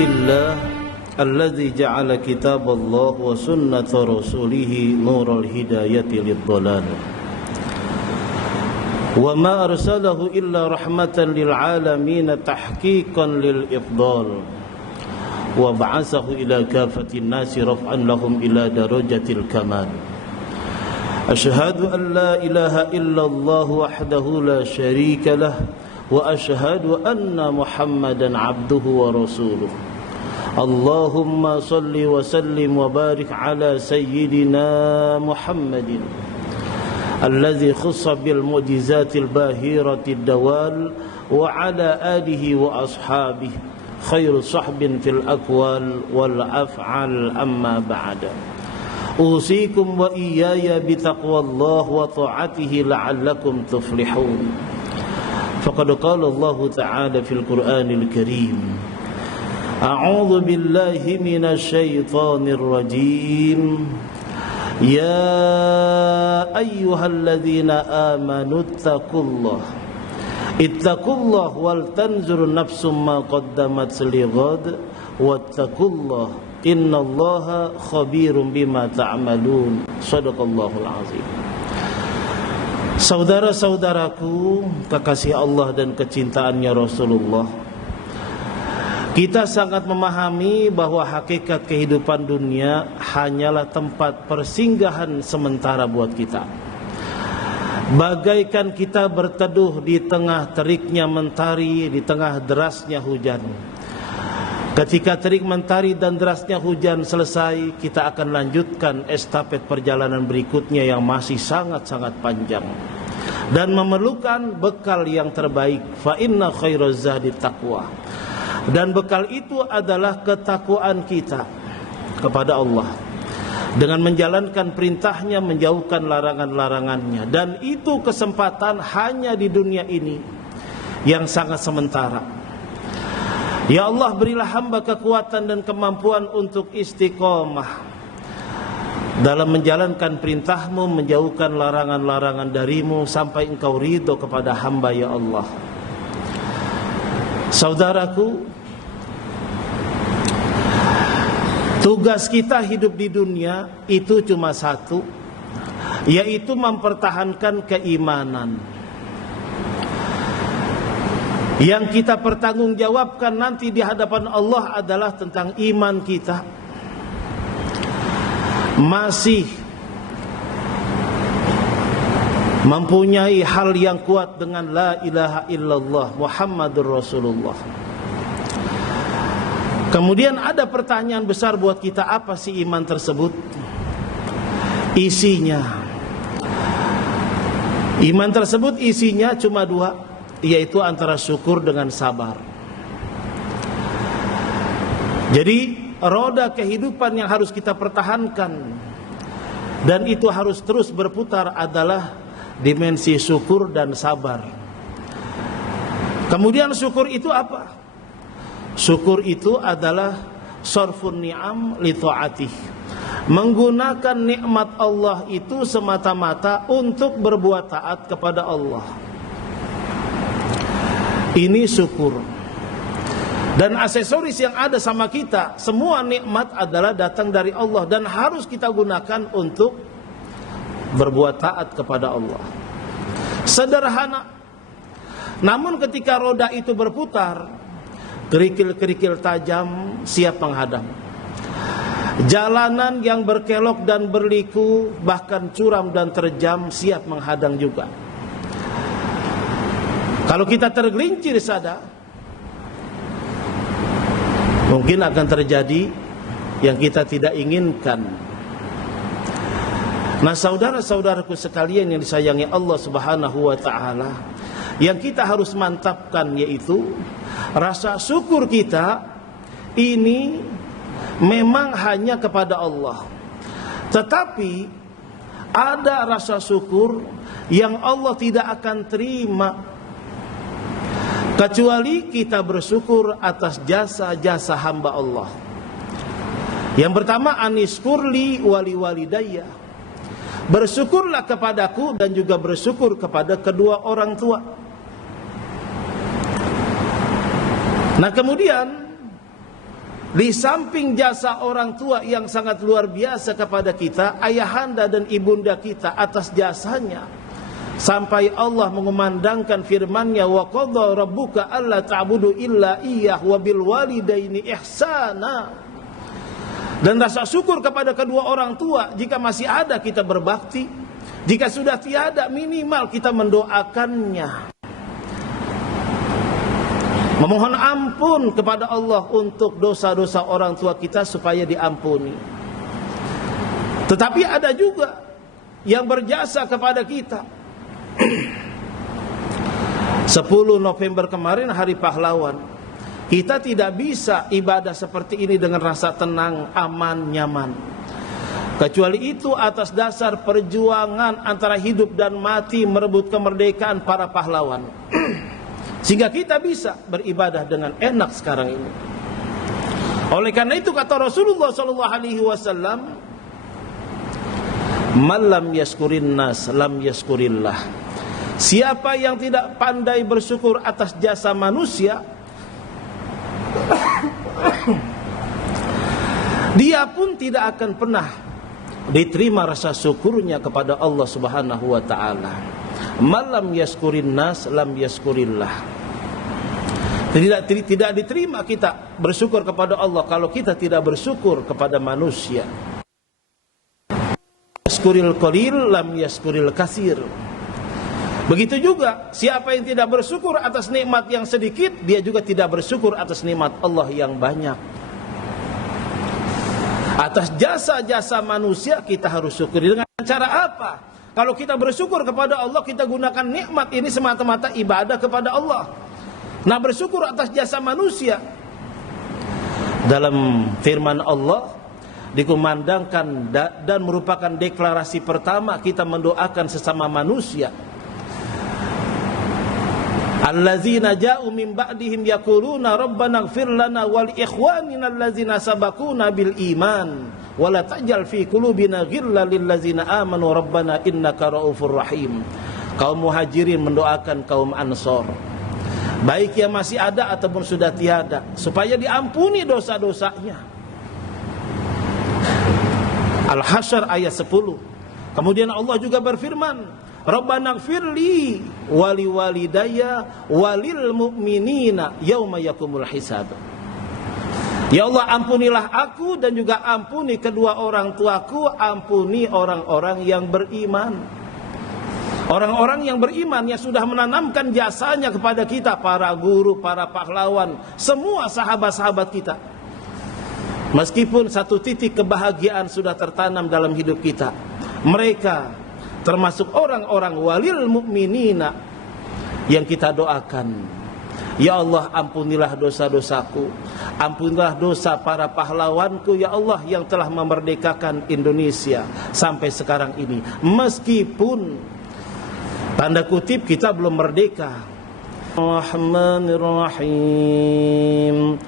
Alhamdulillah alladzi ja'ala kitab Allah wa sunnata rasulih nurul hidayati lid-dhalal wa ma arsalahu illa rahmatan lil alamin tahqiqan lil ifdal wa ba'athahu ila kafatin nasi raf'an lahum ila darajatil kamal. Asyhadu an la ilaha illallah wahdahu la syarika lah wa asyhadu anna Muhammadan abduhu wa rasuluh. Allahumma salli wa sallim wa barik ala sayyidina Muhammadin alladhi khussa bil mu'jizatil bahiratid dawal wa ala alihi wa ashabihi khairu sahbin fil aqwal wal af'al amma ba'da. Usikum wa iyaya bitaqwallah wa ta'atihi la'allakum tuflihun. Faqad qala Allah ta'ala fil Qur'anil Karim, A'udzu billahi minasy syaithanir rajim. Ya ayyuhalladzina amanu ittaqullah wal tanzur nafsum ma qaddamat lighad wattaqullah innallaha khabirum bima ta'malun. Shadaqallahul azim. Saudara-saudaraku, kekasih Allah dan kecintaannya Rasulullah, kita sangat memahami bahwa hakikat kehidupan dunia hanyalah tempat persinggahan sementara buat kita. Bagaikan kita berteduh di tengah teriknya mentari, di tengah derasnya hujan. Ketika terik mentari dan derasnya hujan selesai, kita akan lanjutkan estafet perjalanan berikutnya yang masih sangat-sangat panjang dan memerlukan bekal yang terbaik. Fa inna khairaz zadi taqwa. Dan bekal itu adalah ketakwaan kita kepada Allah dengan menjalankan perintahnya, menjauhkan larangan-larangannya. Dan itu kesempatan hanya di dunia ini yang sangat sementara. Ya Allah, berilah hamba kekuatan dan kemampuan untuk istiqomah dalam menjalankan perintahmu, menjauhkan larangan-larangan darimu sampai engkau ridho kepada hamba ya Allah. Saudaraku, tugas kita hidup di dunia itu cuma satu, yaitu mempertahankan keimanan. Yang kita pertanggungjawabkan nanti di hadapan Allah adalah tentang iman kita masih mempunyai hal yang kuat dengan la ilaha illallah Muhammadur Rasulullah. Kemudian ada pertanyaan besar buat kita, apa sih iman tersebut? Isinya, iman tersebut isinya cuma dua, yaitu antara syukur dengan sabar. Jadi roda kehidupan yang harus kita pertahankan dan itu harus terus berputar adalah dimensi syukur dan sabar. Kemudian syukur itu apa? Syukur itu adalah sarfun ni'am li ta'atih, menggunakan nikmat Allah itu semata-mata untuk berbuat taat kepada Allah. Ini syukur. Dan aksesoris yang ada sama kita, semua nikmat adalah datang dari Allah dan harus kita gunakan untuk berbuat taat kepada Allah. Sederhana. Namun ketika roda itu berputar, kerikil-kerikil tajam siap menghadang. Jalanan yang berkelok dan berliku, bahkan curam dan terjam siap menghadang juga. Kalau kita tergelincir saja, mungkin akan terjadi yang kita tidak inginkan. Nah, saudara-saudaraku sekalian yang disayangi Allah Subhanahu wa taala, yang kita harus mantapkan yaitu rasa syukur kita ini memang hanya kepada Allah. Tetapi ada rasa syukur yang Allah tidak akan terima kecuali kita bersyukur atas jasa-jasa hamba Allah. Yang pertama, aniskurli wali walidayya, bersyukurlah kepadaku dan juga bersyukur kepada kedua orang tua. Nah kemudian Di samping jasa orang tua yang sangat luar biasa kepada kita, ayahanda dan ibunda kita atas jasanya, sampai Allah mengumandangkan firman-Nya, wa qadha rabbuka alla ta'budu illa iyyah wa bil walidaini ihsana. Dan rasa syukur kepada kedua orang tua, jika masih ada kita berbakti, jika sudah tiada minimal kita mendoakannya, memohon ampun kepada Allah untuk dosa-dosa orang tua kita supaya diampuni. Tetapi ada juga yang berjasa kepada kita. 10 November kemarin Hari Pahlawan, kita tidak bisa ibadah seperti ini dengan rasa tenang, aman, nyaman. Kecuali itu atas dasar perjuangan antara hidup dan mati merebut kemerdekaan para pahlawan. Sehingga kita bisa beribadah dengan enak sekarang ini. Oleh karena itu kata Rasulullah SAW, "Man lam yaskurin nas lam yaskurillah." Siapa yang tidak pandai bersyukur atas jasa manusia, dia pun tidak akan pernah diterima rasa syukurnya kepada Allah Subhanahu wa taala. Malam yaskurin nas lam yaskurillah. Tidak diterima kita bersyukur kepada Allah kalau kita tidak bersyukur kepada manusia. Yaskuril qalil lam yaskuril katsir. Begitu juga siapa yang tidak bersyukur atas nikmat yang sedikit, dia juga tidak bersyukur atas nikmat Allah yang banyak. Atas jasa-jasa manusia kita harus syukuri. Dengan cara apa? Kalau kita bersyukur kepada Allah, kita gunakan nikmat ini semata-mata ibadah kepada Allah. Nah, bersyukur atas jasa manusia, dalam firman Allah dikumandangkan dan merupakan deklarasi pertama kita mendoakan sesama manusia. Allazina ja'u min ba'dihim yaquluna rabbana ighfir lana wa li ikhwanina allazina sabaquna bil iman wa la taj'al fi qulubina ghillan lil ladzina amanu rabbana innaka raufur rahim. Kaum Muhajirin mendoakan kaum Ansor, baik yang masih ada ataupun sudah tiada, supaya diampuni dosa-dosanya. Al-Hasyr ayat 10. Kemudian Allah juga berfirman, Rabbana ighfirli wali walidayya walil mu'minina yauma yakumul hisab. Ya Allah, ampunilah aku dan juga ampuni kedua orang tuaku, ampuni orang-orang yang beriman. Orang-orang yang beriman yang sudah menanamkan jasanya kepada kita, para guru, para pahlawan, semua sahabat-sahabat kita. Meskipun satu titik kebahagiaan sudah tertanam dalam hidup kita, mereka termasuk orang-orang walil mu'minina yang kita doakan. Ya Allah, ampunilah dosa-dosaku, ampunilah dosa para pahlawanku, ya Allah, yang telah memerdekakan Indonesia sampai sekarang ini. Meskipun tanda kutip kita belum merdeka. Rahmanirrahim.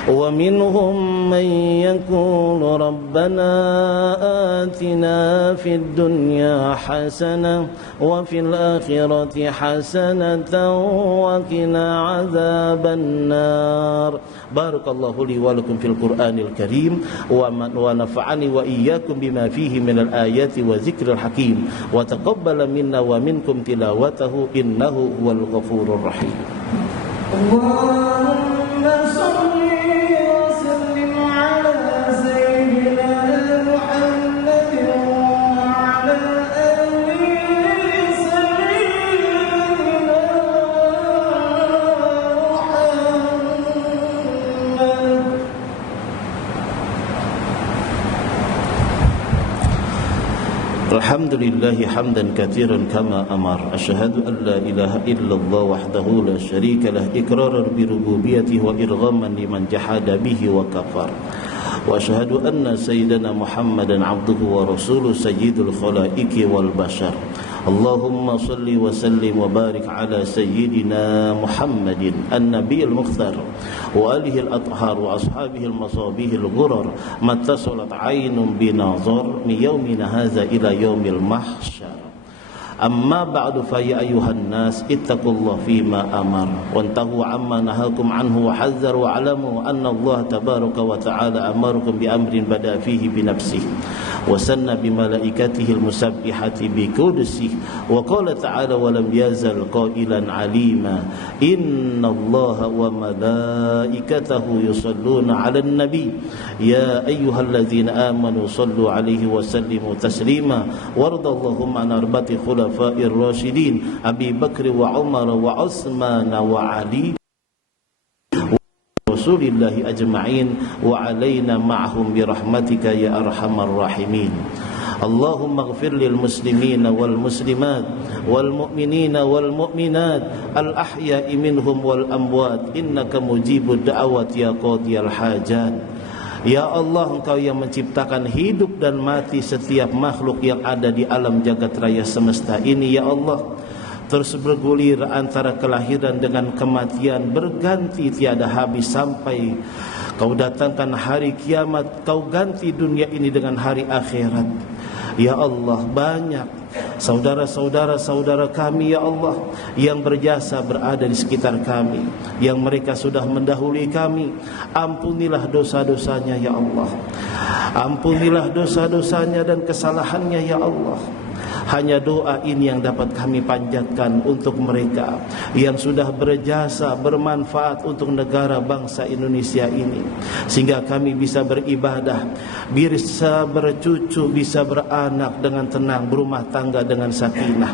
وَمِنْهُمْ مَنْ يَقُولُ رَبَّنَا آتِنَا فِي الدُّنْيَا حَسَنَةً وَفِي الْآخِرَةِ حَسَنَةً وَقِنَا عَذَابَ النَّارِ. بارك الله لي ولكم في القرآن الكريم ونفعني وإياكم بما فيه من الآيات وذكر الحكيم وتقبل منا ومنكم تلاوته إنه هو الغفور الرحيم. اللهم صل وسلم على سيدنا محمد وعلى آل سيدنا محمد. Alhamdulillahi hamdan katsiran kama amar. Asyhadu an la ilaha illallah wahdahu la syarika lah, iqraran bi rububiyyatihi wa irghaman liman jahada bihi wa kafar. Wa asyhadu anna sayyidana Muhammadan abduhu wa rasuluhu sayyidul khalaiqi wal bashar. Allahumma salli wa sallim wa barik ala sayyidina Muhammadin an-nabiyil mukhtar wa alihi al-athhar wa ashabihi al-masabih al-ghurar mattasalat aynun binazar min yawmina hadza ila yaumil mahsyar. أما بعد فيا أيها الناس اتقوا الله فيما أمر وانتهوا عما نهاكم عنه وحذر واعلموا أن الله تبارك وتعالى أمركم بأمر بدأ فيه بنفسه وسن بملائكته المسبحة بقدسه وقال تعالى ولم يزل قائلا عليما إن الله وملائكته يصلون على النبي يا أيها الذين آمنوا صلوا عليه وسلموا تسليما وارض اللهم عن أربعة خلفاء الراشدين أبي بكر وعمر وعثمان وعلي رسول الله أجمعين وعلينا معهم برحمتك يا أرحم الراحمين اللهم اغفر للمسلمين والمسلمات والمؤمنين والمؤمنات الأحياء منهم والأموات إنك مجيب الدعوات يا قاضي الحاجات. Ya Allah, Engkau yang menciptakan hidup dan mati setiap makhluk yang ada di alam jagat raya semesta ini. Ya Allah, terus bergulir antara kelahiran dengan kematian, berganti tiada habis sampai Kau datangkan hari kiamat, Kau ganti dunia ini dengan hari akhirat. Ya Allah, banyak saudara-saudara kami ya Allah yang berjasa berada di sekitar kami, yang mereka sudah mendahului kami. Ampunilah dosa-dosanya ya Allah, ampunilah dosa-dosanya dan kesalahannya ya Allah. Hanya doa ini yang dapat kami panjatkan untuk mereka yang sudah berjasa, bermanfaat untuk negara bangsa Indonesia ini, sehingga kami bisa beribadah, bisa bercucu, bisa beranak dengan tenang, berumah tangga dengan sakinah.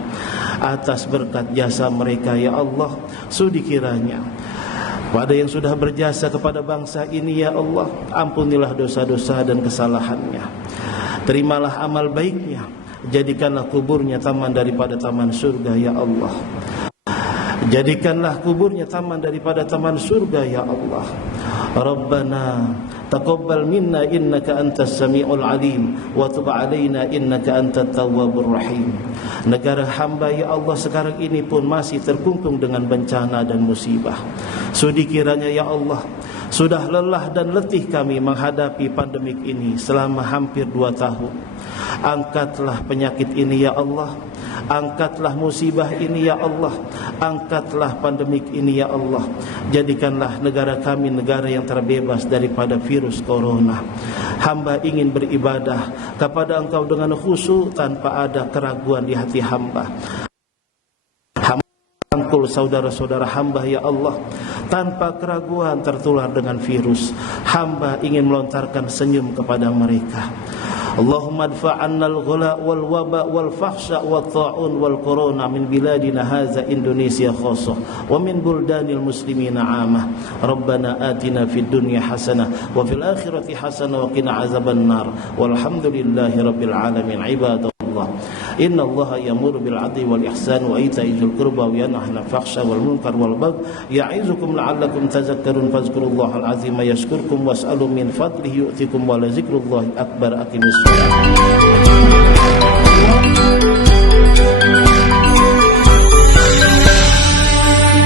Atas berkat jasa mereka ya Allah, sudi kiranya pada yang sudah berjasa kepada bangsa ini ya Allah, ampunilah dosa-dosa dan kesalahannya. Terimalah amal baiknya, jadikanlah kuburnya taman daripada taman surga ya Allah. Jadikanlah kuburnya taman daripada taman surga ya Allah. Rabbana taqabbal minna innaka antas sami'ul alim wa tub alaina innaka antat tawwabur rahim. Negara hamba ya Allah sekarang ini pun masih terkungkung dengan bencana dan musibah. Sudi kiranya ya Allah, sudah lelah dan letih kami menghadapi pandemik ini selama hampir 2 tahun. Angkatlah penyakit ini ya Allah, angkatlah musibah ini ya Allah, angkatlah pandemik ini ya Allah. Jadikanlah negara kami negara yang terbebas daripada virus corona. Hamba ingin beribadah kepada Engkau dengan khusyuk tanpa ada keraguan di hati hamba. Rangkul saudara-saudara hamba ya Allah tanpa keraguan tertular dengan virus. Hamba ingin melontarkan senyum kepada mereka. Allahumma adfa' 'anna al-ghala wal waba wal fahsya wat ta'un wal corona min biladina hadza Indonesia khassah wa min buldanil muslimina 'amah. Rabbana atina fid dunya hasanah wa fil akhirati hasanah wa qina azaban nar. Walhamdulillahi rabbil alamin. Ibadallah, inna Allaha ya'muru bil 'adli wal ihsan wa ita'i dzil qurba wa yanha 'anil fahsya wal munkar wal baghi ya'izukum la'allakum tadhakkarun. Fadhkurullahal 'azima yashkurkum was'alu min fadlihi yu'tikum wa la dzikrullahi akbar. Aqimus